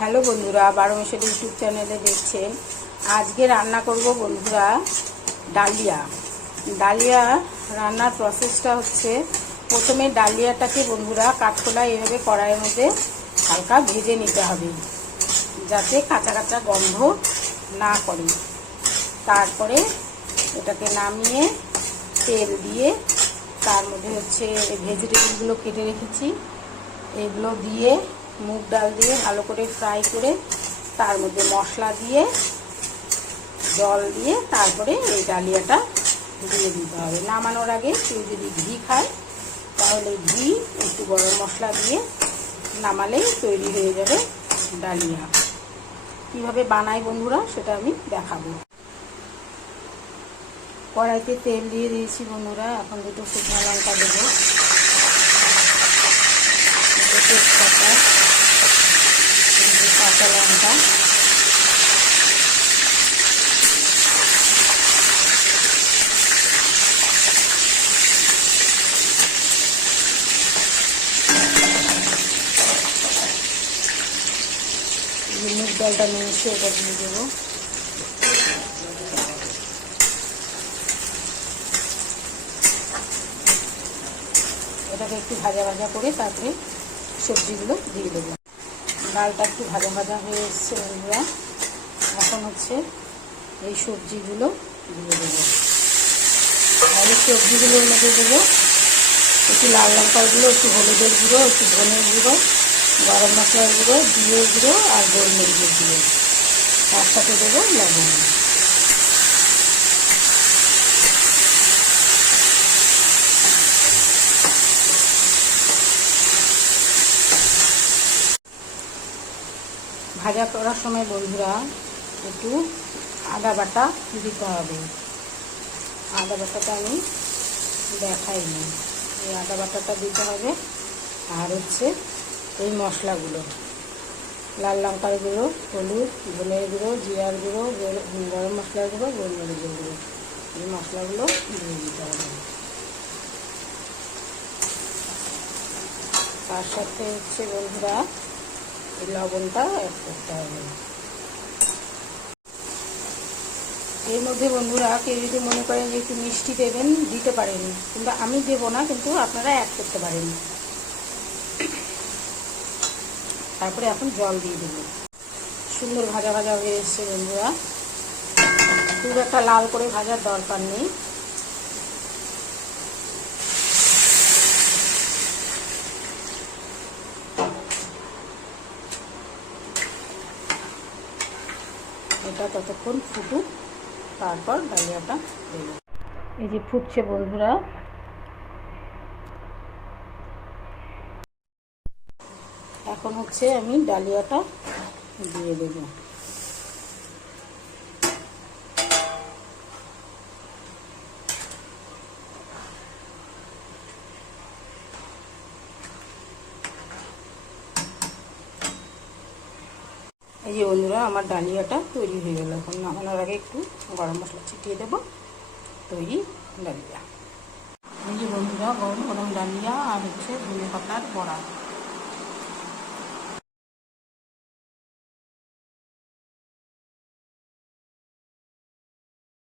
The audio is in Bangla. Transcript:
হ্যালো বন্ধুরা, 12 মাসের ইউটিউব চ্যানেলে দেখছেন। আজকে রান্না করব বন্ধুরা ডালিয়া। ডালিয়া রান্নার প্রসেসটা হচ্ছে, প্রথমে ডালিয়াটাকে বন্ধুরা কাঠখোলায় এভাবে কড়াইয়ের মধ্যে হালকা ভেজে নিতে হবে, যাতে কাঁচা কাঁচা গন্ধ না করে। তারপরে এটাকে নামিয়ে তেল দিয়ে তার মধ্যে হচ্ছে ভেজিটেবলগুলো কেটে রেখেছি, এগুলো দিয়ে মুগ ডাল দিয়ে ভালো করে ফ্রাই করে তার মধ্যে মশলা দিয়ে জল দিয়ে তারপরে এই ডালিয়াটা দিয়ে দিতে হবে। নামানোর আগে কেউ যদি ঘি খায় তাহলে ঘি একটু গরম মশলা দিয়ে নামালেই তৈরি হয়ে যাবে ডালিয়া। কীভাবে বানাই বন্ধুরা সেটা আমি দেখাবো। কড়াইতে তেল দিয়ে দিয়েছি বন্ধুরা, এখন দুটো শুকনো লঙ্কা দেবো, তেজপাতা, কাঁচা লঙ্কা, মুগ ডালটা মিশিয়ে এটা দিয়ে দেবো। এটাকে একটু ভাজা ভাজা করে তারপরে সবজিগুলো দিয়ে দেবো। ডালটা একটু ভাজা ভাজা হয়ে এসছে বন্ধুরা, এখন হচ্ছে এই সবজিগুলো দিয়ে দেবো। আর এই সবজিগুলোর মধ্যে দেবো একটু লাল লঙ্কার গুঁড়ো, একটু হলুদের গুঁড়ো, একটু ধনের গুঁড়ো, গরম মশলার গুঁড়ো, জিরের গুঁড়ো আর গোলমরিচের গুঁড়ো, তার সাথে দেবো লবণ। ভাজা করার সময় বন্ধুরা একটু আদা বাটা দিতে হবে। আদা বাটাটা আমি দেখাইনি, এই আদা বাটাটা দিতে হবে। আর হচ্ছে এই মশলাগুলো, লাল লঙ্কার গুঁড়ো, হলুদ, ধনের গুঁড়ো, জিরার গুঁড়ো, গরম মশলার গুঁড়ো, গোলমরিচের গুঁড়ো, এই মশলাগুলো দিয়ে দিতে হবে। তার সাথে হচ্ছে বন্ধুরা এই লবণটা অ্যাড করতে হবে। এর মধ্যে বন্ধুরা কেউ যদি মনে করেন যে একটু মিষ্টি দেবেন দিতে পারেন, কিন্তু আমি দেবো না, কিন্তু আপনারা অ্যাড করতে পারেন। তারপরে এখন জল দিয়ে দেবো। সুন্দর ভাজা ভাজা হয়ে এসছে বন্ধুরা, খুব একটা লাল করে ভাজার দরকার নেই। এটা ততক্ষণ ফুটুক, তারপর ডালিয়াটা দেবো। এই যে ফুটছে বন্ধুরা, এখন হচ্ছে আমি ডালিয়াটা দিয়ে দেবো। এই যে বন্ধুরা আমার ডালিয়াটা তৈরি হয়ে গেল। এখন নামানোর আগে একটু গরম মশলা ছিটিয়ে দেবো, তৈরি ডালিয়া। এই যে বন্ধুরা গরম গরম ডালিয়া আর হচ্ছে ধনে পাতার বড়া।